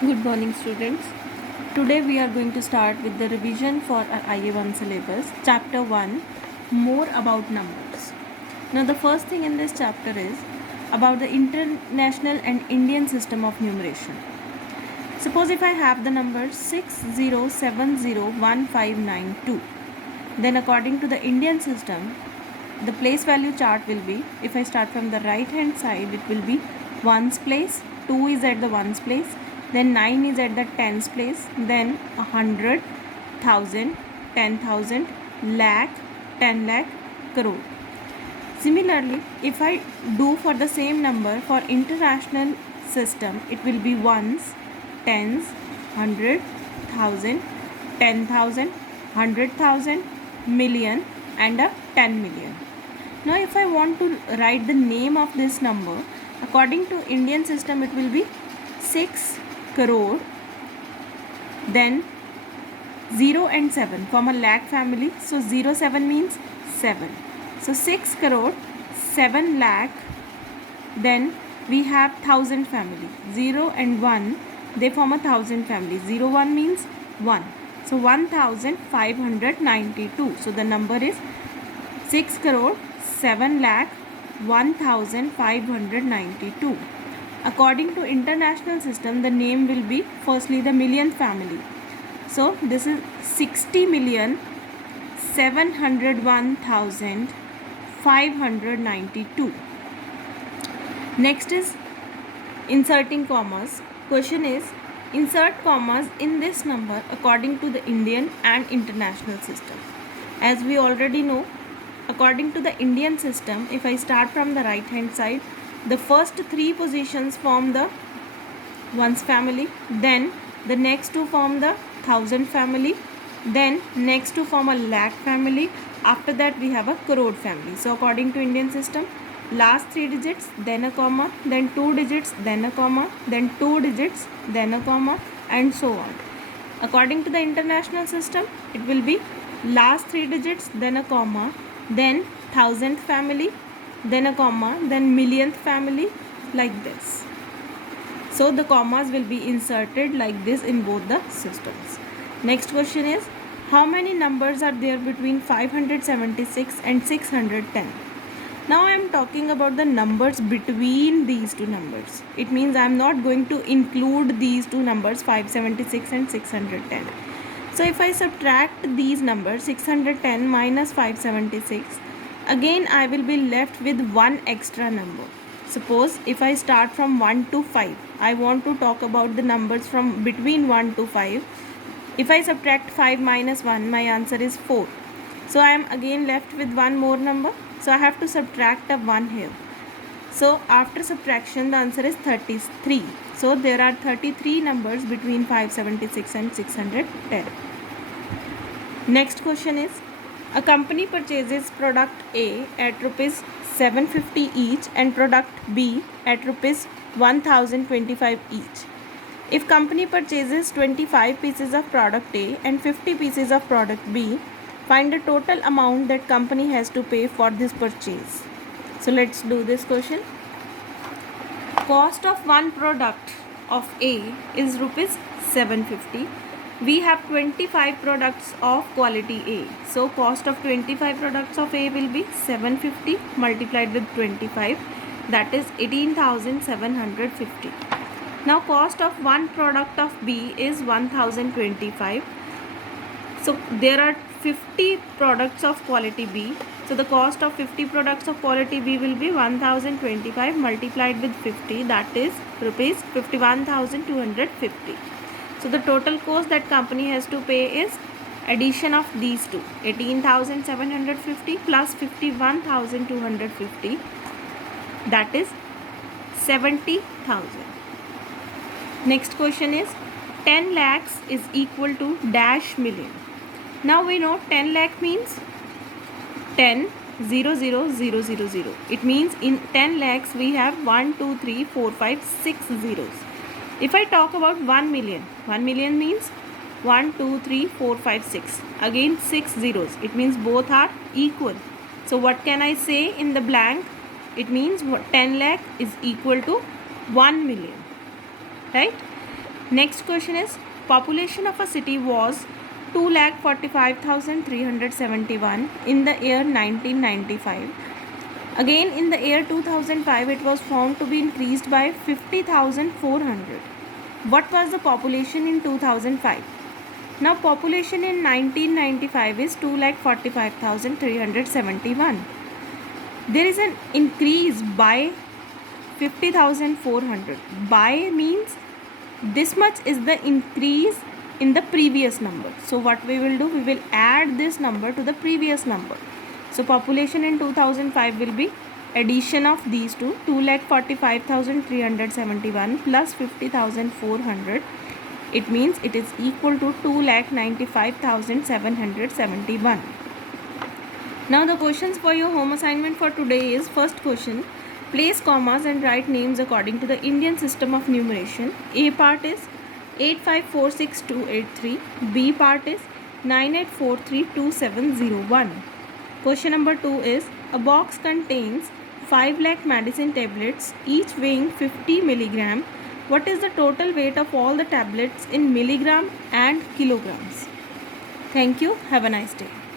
Good morning, students. Today we are going to start with the revision for our IA1 syllabus, Chapter 1, More About Numbers. Now, the first thing in this chapter is about the international and Indian system of numeration. Suppose if I have the number 60701592, then according to the Indian system, the place value chart will be, if I start from the right hand side, it will be ones place, 2 is at the ones place, then 9 is at the tens place, then 100, 1000, 10,000, lakh, 10 lakh, crore. Similarly, if I do for the same number for international system, it will be ones, tens, 100, 1000, 10,000, 100,000, million and a 10 million. Now if I want to write the name of this number, according to Indian system it will be 6 crore, then 0 and 7 from a lakh family. So 07 means 7. So 6 crore, 7 lakh, then we have 1000 family. 0 and 1, they form a 1000 family. 01 means 1. So 1592. So the number is 6 crore 7 lakh 1592. According to international system, the name will be firstly the millionth family. So this is 60,701,592. Next is inserting commas. Question is, insert commas in this number according to the Indian and international system. As we already know, according to the Indian system, if I start from the right hand side, the first 3 positions form the ones family, then the next 2 form the 1000 family, then next 2 form a lakh family, after that we have a crore family. So according to Indian system, last 3 digits, then a comma, then 2 digits, then a comma, then 2 digits, then a comma, and so on. According to the international system, it will be last 3 digits, then a comma, then 1000th family, then a comma, then millionth family, like this. So the commas will be inserted like this in both the systems. Next question is, how many numbers are there between 576 and 610? Now I am talking about the numbers between these two numbers. It means I am not going to include these two numbers 576 and 610. So if I subtract these numbers 610 minus 576, again I will be left with one extra number. Suppose if I start from 1 to 5, I want to talk about the numbers from between 1 to 5. If I subtract 5 minus 1, my answer is 4. So I am again left with one more number. So I have to subtract a 1 here. So after subtraction, the answer is 33. So there are 33 numbers between 576 and 610. Next question is, a company purchases product A at rupees 750 each and product B at rupees 1025 each. If company purchases 25 pieces of product A and 50 pieces of product B, find the total amount that company has to pay for this purchase. So let's do this question. Cost of one product of A is rupees 750. We have 25 products of quality A. So cost of 25 products of A will be 750 multiplied with 25. That is 18,750. Now cost of one product of B is 1025. So there are 50 products of quality B. So the cost of 50 products of quality B will be 1025 multiplied with 50, that is rupees 51,250. So the total cost that company has to pay is addition of these two, 18,750 plus 51,250, that is 70,000. Next question is, 10 lakhs is equal to dash million. Now we know 10 lakh means 10 0 0 0 0 0. It means in 10 lakhs we have 1 2 3 4 5 6 zeros. If I talk about 1 million, 1 million means 1 2 3 4 5 6. Again 6 zeros. It means both are equal. So what can I say in the blank? It means 10 lakh is equal to 1 million. Right? Next question is, population of a city was 2,45,371 in the year 1995. Again in the year 2005 it was found to be increased by 50,400. What was the population in 2005? Now population in 1995 is 2,45,371. There is an increase by 50,400. By means this much is the increase in the previous number. So what we will do, we will add this number to the previous number. So population in 2005 will be addition of these two, 2,45,371 plus 50,400. It means it is equal to 2,95,771. Now the questions for your home assignment for today is, first question, place commas and write names according to the Indian system of numeration. A part is 8546283, B part is 98432701. Question number 2 is, a box contains 5 lakh medicine tablets, each weighing 50 milligram. What is the total weight of all the tablets in milligram and kilograms? Thank you. Have a nice day.